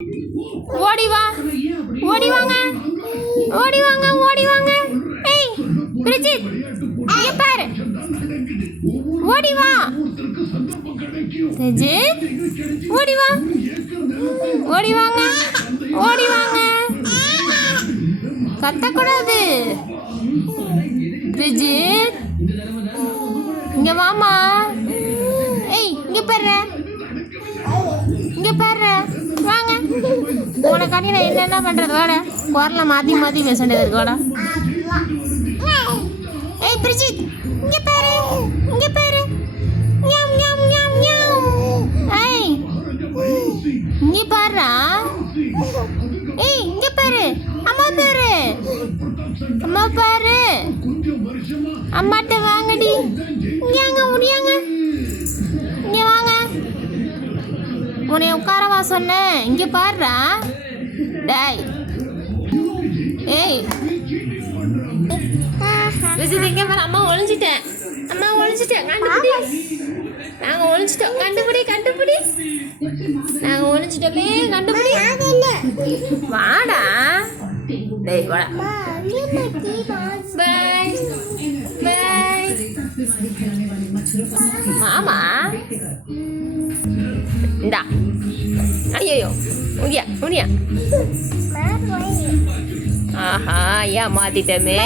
ஓடி வா, ஓடி வாங்க, ஓடி வாங்க, ஓடி வாங்க. ஏய் பிரிஜித், இங்க பாரு, ஓடி வா. பிரிஜித், ஓடி வா, ஓடி வாங்க, ஓடி வாங்க. கத்தக்கூடாது. பிரிஜித், இங்க வாமா. ஏய் இங்க பாரு, இங்க பாரு, வாங்க. உனக்காண்டி நான் என்னென்ன பண்றது? வாட, குரல மாத்தி மாத்தி பேச வேண்டியது இருக்கு. வாடா. ஏய் பிரிஜித், இங்க பாரு, இங்க பாரு. ஞம் ஞம் ஞம் ஞம். ஏய் இங்க பாருடா. ஏய் இங்க பாரு, அம்மா பாரு, அம்மா பாரு. அம்மாட்ட வாங்கடி. இங்க முடியாங்க, இங்க வாங்க. உன்னை உட்காரவா சொன்னேன்? இங்க பாருடா. டேய் ஏய் இங்க பாரு. அம்மா ஒளிஞ்சிட்டேன், அம்மா ஒளிஞ்சிட்டேன். கண்டுபிடி, நாங்க ஒளிஞ்சிட்டோம். கண்டுபிடி, கண்டுபிடி. நாங்க ஒளிஞ்சிட்டோமே, கண்டுபிடி. வாடா. டேய் வாடா. பாய் பாய் மாமா. இந்தா. ஐயோ முடியா முடியா. ஆஹா ஏன் மாத்திட்டமே.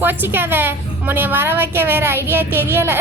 கோச்சிக்காத, உன்னை வர வைக்க வேற ஐடியா தெரியல.